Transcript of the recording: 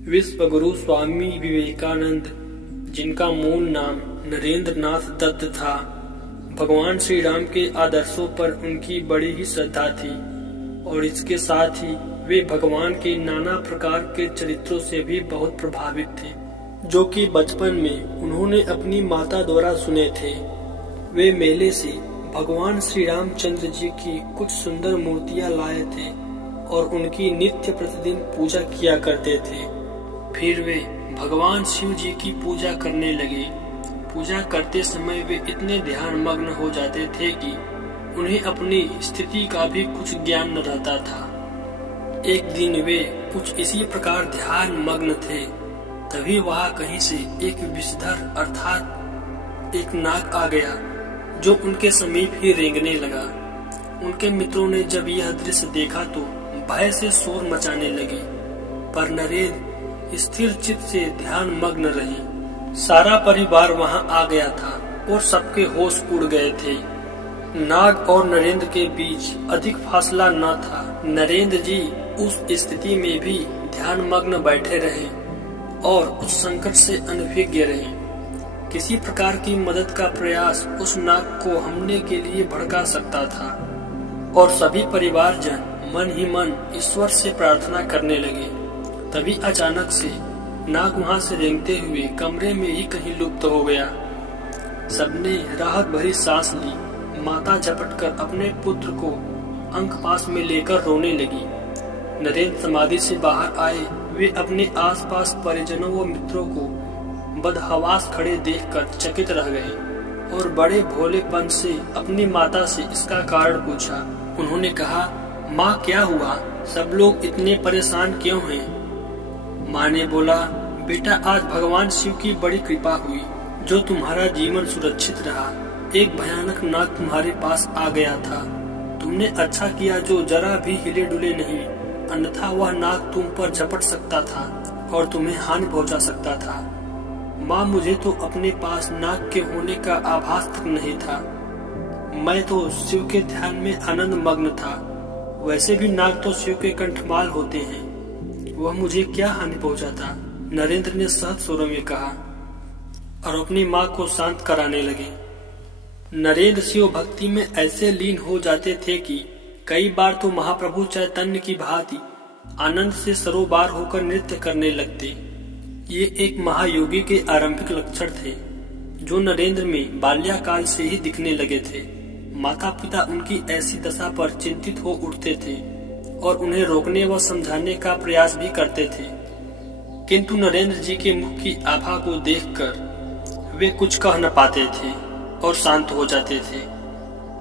विश्वगुरु स्वामी विवेकानंद, जिनका मूल नाम नरेंद्र नाथ दत्त था, भगवान श्री राम के आदर्शों पर उनकी बड़ी ही श्रद्धा थी और इसके साथ ही वे भगवान के नाना प्रकार के चरित्रों से भी बहुत प्रभावित थे, जो कि बचपन में उन्होंने अपनी माता द्वारा सुने थे। वे मेले से भगवान श्री रामचंद्र जी की कुछ सुंदर मूर्तियां लाए थे और उनकी नित्य प्रतिदिन पूजा किया करते थे। फिर वे भगवान शिव जी की पूजा करने लगे। पूजा करते समय वे इतने ध्यान मग्न हो जाते थे कि उन्हें अपनी स्थिति का भी कुछ ज्ञान न रहता था। एक दिन वे कुछ इसी प्रकार ध्यान मग्न थे, तभी वहां कहीं से एक विषधर अर्थात एक नाग आ गया, जो उनके समीप ही रेंगने लगा। उनके मित्रों ने जब यह दृश्य देखा तो भय से शोर मचाने लगे, पर नरेंद्र स्थिर चित्त से ध्यान मग्न रहे। सारा परिवार वहां आ गया था और सबके होश उड़ गए थे। नाग और नरेंद्र के बीच अधिक फासला न था। नरेंद्र जी उस स्थिति में भी ध्यान मग्न बैठे रहे और उस संकट से अनभिज्ञ रहे। किसी प्रकार की मदद का प्रयास उस नाग को हमले के लिए भड़का सकता था और सभी परिवारजन मन ही मन ईश्वर से प्रार्थना करने लगे। तभी अचानक से नाग वहां से रेंगते हुए कमरे में ही कहीं लुप्त हो गया। सबने राहत भरी सांस ली। माता झपटकर अपने पुत्र को अंकपास में लेकर रोने लगी। नरेंद्र समाधि से बाहर आए। वे अपने आसपास परिजनों व मित्रों को बदहवास खड़े देखकर चकित रह गए और बड़े भोलेपन से अपनी माता से इसका कारण पूछा। उन्होंने कहा, माँ क्या हुआ? सब लोग इतने परेशान क्यों हैं? माँ ने बोला, बेटा आज भगवान शिव की बड़ी कृपा हुई जो तुम्हारा जीवन सुरक्षित रहा। एक भयानक नाग तुम्हारे पास आ गया था। तुमने अच्छा किया जो जरा भी हिले डुले नहीं, अन्यथा वह नाग तुम पर झपट सकता था और तुम्हें हानि पहुंचा सकता था। माँ मुझे तो अपने पास नाग के होने का आभास तक नहीं था। मैं तो शिव के ध्यान में आनंद मग्न था। वैसे भी नाग तो शिव के कंठमाल होते हैं, वह मुझे क्या हानि पहुंचाता? नरेंद्र ने सहज स्वरों में कहा और अपनी माँ को शांत कराने लगे। नरेंद्र शिव भक्ति में ऐसे लीन हो जाते थे कि कई बार तो महाप्रभु चैतन्य की भांति आनंद से सरोबार होकर नृत्य करने लगते। ये एक महायोगी के आरंभिक लक्षण थे जो नरेंद्र में बाल्याकाल से ही दिखने लगे थे। माता पिता उनकी ऐसी दशा पर चिंतित हो उठते थे और उन्हें रोकने व समझाने का प्रयास भी करते थे, किंतु नरेंद्र जी के मुख की आभा को देखकर वे कुछ कह न पाते थे और शांत हो जाते थे।